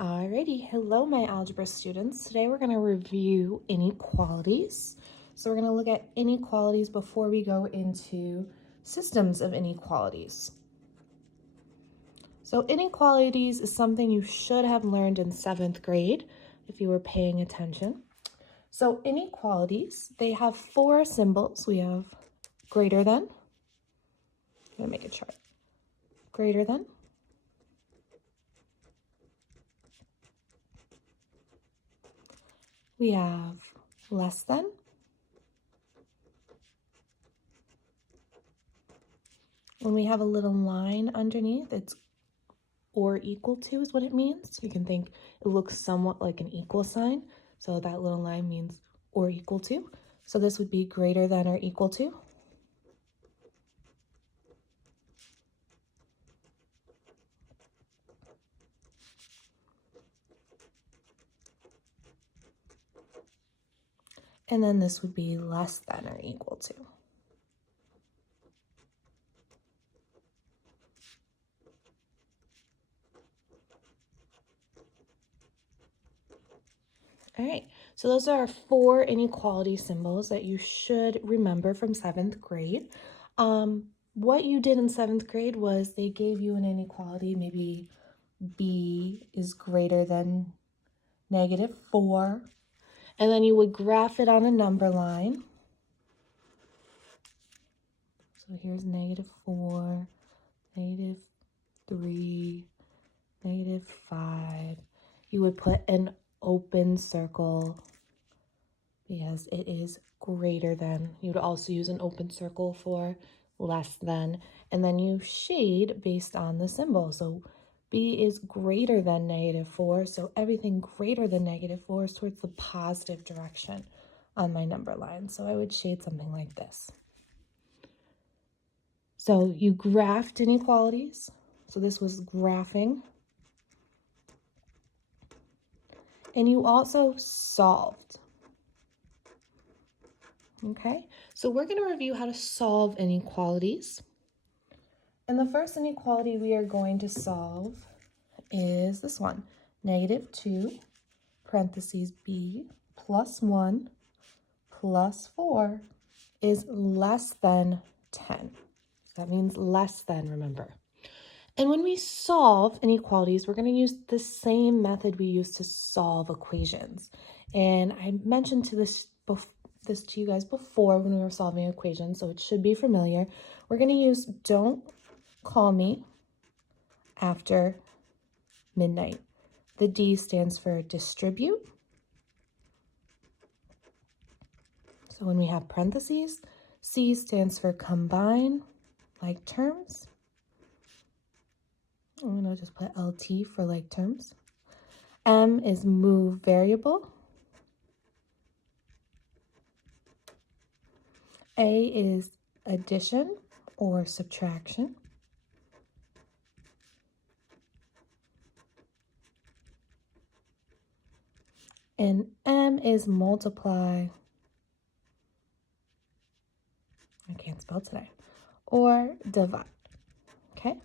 Alrighty, hello my algebra students. Today we're going to review inequalities. So we're going to look at inequalities before we go into systems of inequalities. So inequalities is something you should have learned in 7th grade if you were paying attention. So inequalities, they have 4 symbols. We have greater than, I'm going to make a chart, greater than, we have less than, when we have a little line underneath, it's or equal to is what it means. You can think it looks somewhat like an equal sign. So that little line means or equal to. So this would be greater than or equal to. And then this would be less than or equal to. All right, so those are our 4 inequality symbols that you should remember from 7th grade. What you did in 7th grade was they gave you an inequality, maybe b is greater than -4, and then you would graph it on a number line. So here's -4, -3, -5. You would put an open circle because it is greater than. You would also use an open circle for less than, and then you shade based on the symbol. So b is greater than -4, so everything greater than -4 is towards the positive direction on my number line. So I would shade something like this. So you graphed inequalities. So this was graphing. And you also solved. Okay, so we're going to review how to solve inequalities. And the first inequality we are going to solve is this one, -2 parentheses b plus 1 plus 4 is less than 10. That means less than, remember. And when we solve inequalities, we're going to use the same method we use to solve equations. And I mentioned this to you guys before when we were solving equations, so it should be familiar. We're going to use don't call me after midnight. The D stands for distribute. So when we have parentheses, C stands for combine, like terms. I'm going to just put LT for like terms. M is move variable. A is addition or subtraction. And M is multiply. I can't spell today. Or divide. Okay?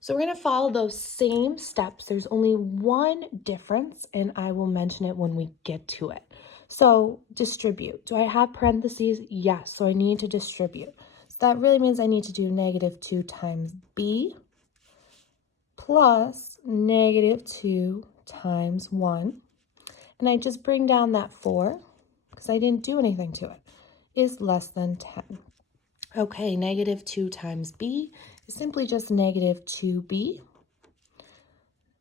So we're going to follow those same steps. There's only one difference, and I will mention it when we get to it. So distribute. Do I have parentheses? Yes, so I need to distribute. So that really means I need to do -2 times b plus -2 times 1. And I just bring down that 4, because I didn't do anything to it, is less than 10. Okay, -2 times b is simply just -2b.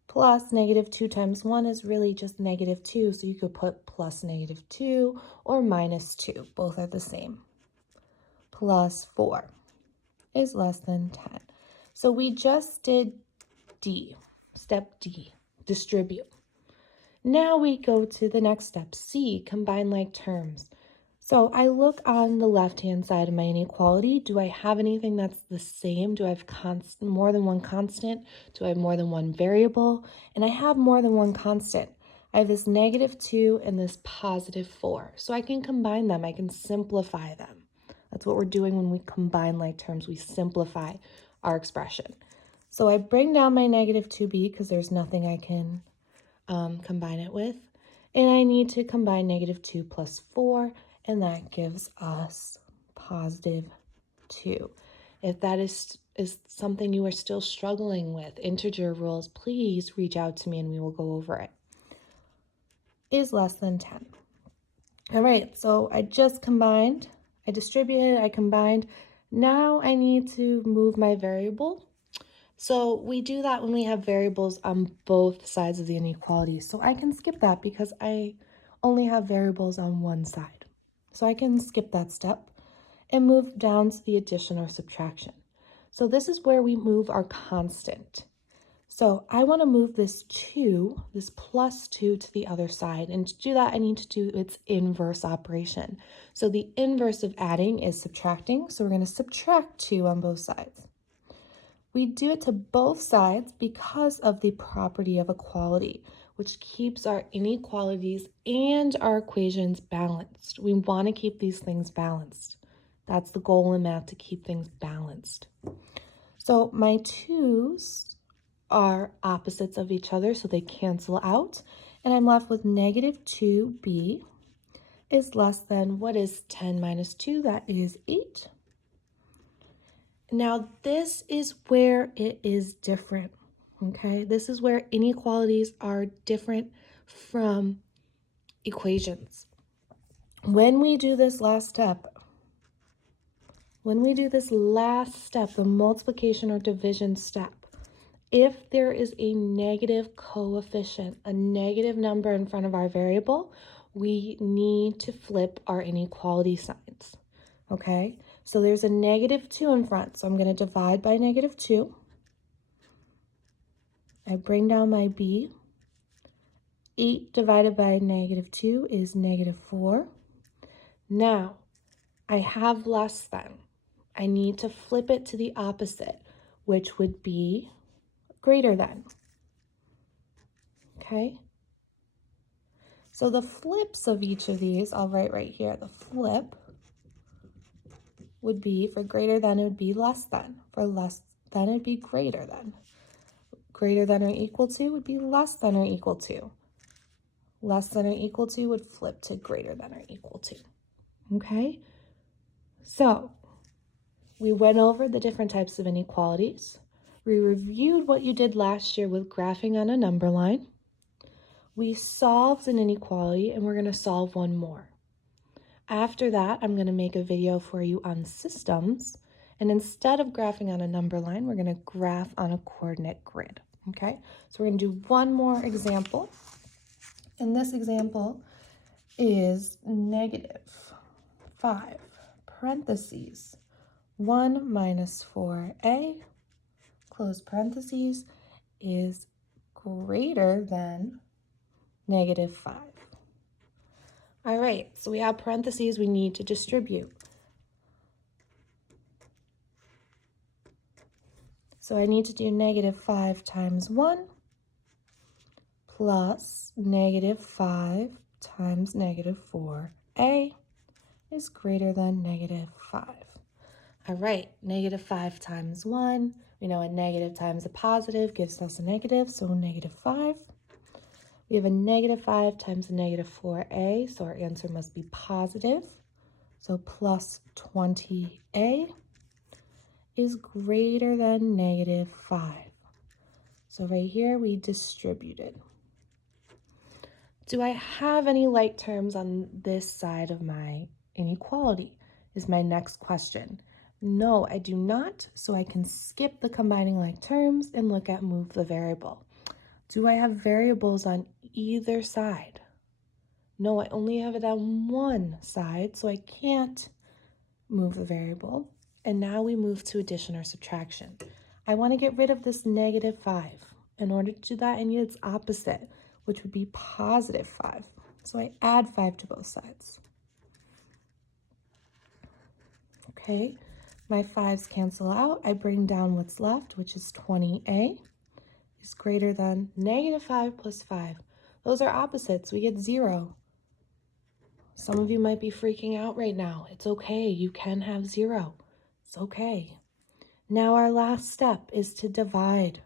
Plus -2 times 1 is really just -2, so you could put plus -2 or -2. Both are the same. Plus 4 is less than 10. So we just did D, step D, distribute. Now we go to the next step, C, combine like terms. So I look on the left-hand side of my inequality. Do I have anything that's the same? Do I have more than one constant? Do I have more than one variable? And I have more than one constant. I have this -2 and this +4. So I can combine them. I can simplify them. That's what we're doing when we combine like terms. We simplify our expression. So I bring down my negative 2b because there's nothing I can combine it with. And I need to combine negative 2 plus 4, and that gives us positive 2. If that is something you are still struggling with, integer rules, please reach out to me and we will go over it. Is less than 10. All right, so I just combined, I distributed, I combined. Now I need to move my variable. So we do that when we have variables on both sides of the inequality. So I can skip that because I only have variables on one side. So I can skip that step and move down to the addition or subtraction. So this is where we move our constant. So I want to move this 2, this plus 2, to the other side. And to do that, I need to do its inverse operation. So the inverse of adding is subtracting. So we're going to subtract 2 on both sides. We do it to both sides because of the property of equality, which keeps our inequalities and our equations balanced. We want to keep these things balanced. That's the goal in math, to keep things balanced. So my 2's are opposites of each other, so they cancel out. And I'm left with negative 2b is less than, what is 10 minus 2? That is 8. Now, this is where it is different, okay? This is where inequalities are different from equations. When we do this last step, the multiplication or division step, if there is a negative coefficient, a negative number in front of our variable, we need to flip our inequality signs, okay? So there's a negative 2 in front, so I'm going to divide by negative 2. I bring down my b. 8 divided by negative 2 is negative 4. Now, I have less than. I need to flip it to the opposite, which would be greater than. Okay? So the flips of each of these, I'll write right here. The flip would be, for greater than, it would be less than. For less than, it would be greater than. Greater than or equal to would be less than or equal to. Less than or equal to would flip to greater than or equal to. Okay? So we went over the different types of inequalities. We reviewed what you did last year with graphing on a number line. We solved an inequality, and we're going to solve one more. After that, I'm going to make a video for you on systems. And instead of graphing on a number line, we're going to graph on a coordinate grid. Okay? So we're going to do one more example. And this example is negative 5 parentheses 1 minus 4a, close parentheses, is greater than negative 5. All right, so we have parentheses we need to distribute. So I need to do negative 5 times 1 plus negative 5 times negative 4a is greater than negative 5. All right, negative 5 times 1. We know a negative times a positive gives us a negative, so negative 5. We have a negative 5 times a negative 4a, so our answer must be positive. So plus 20a is greater than negative 5. So right here we distributed. Do I have any like terms on this side of my inequality is my next question. No, I do not, so I can skip the combining like terms and look at move the variable. Do I have variables on either side? No, I only have it on one side, so I can't move the variable. And now we move to addition or subtraction. I want to get rid of this negative 5. In order to do that, I need its opposite, which would be positive 5. So I add 5 to both sides. Okay, my 5's cancel out. I bring down what's left, which is 20a is greater than negative 5 plus 5. Those are opposites. We get 0. Some of you might be freaking out right now. It's okay. You can have 0. It's okay. Now our last step is to divide.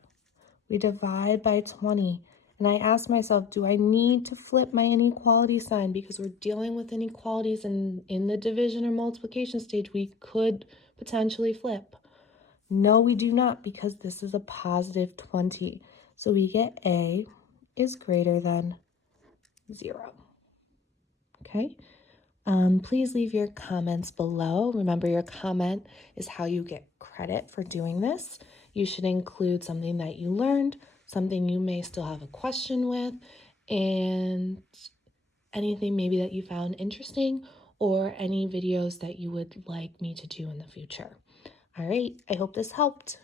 We divide by 20. And I ask myself, do I need to flip my inequality sign? Because we're dealing with inequalities, and in the division or multiplication stage, we could potentially flip. No, we do not, because this is a positive 20. So we get A is greater than 0. Okay? Please leave your comments below. Remember, your comment is how you get credit for doing this. You should include something that you learned, something you may still have a question with, and anything maybe that you found interesting, or any videos that you would like me to do in the future. All right, I hope this helped.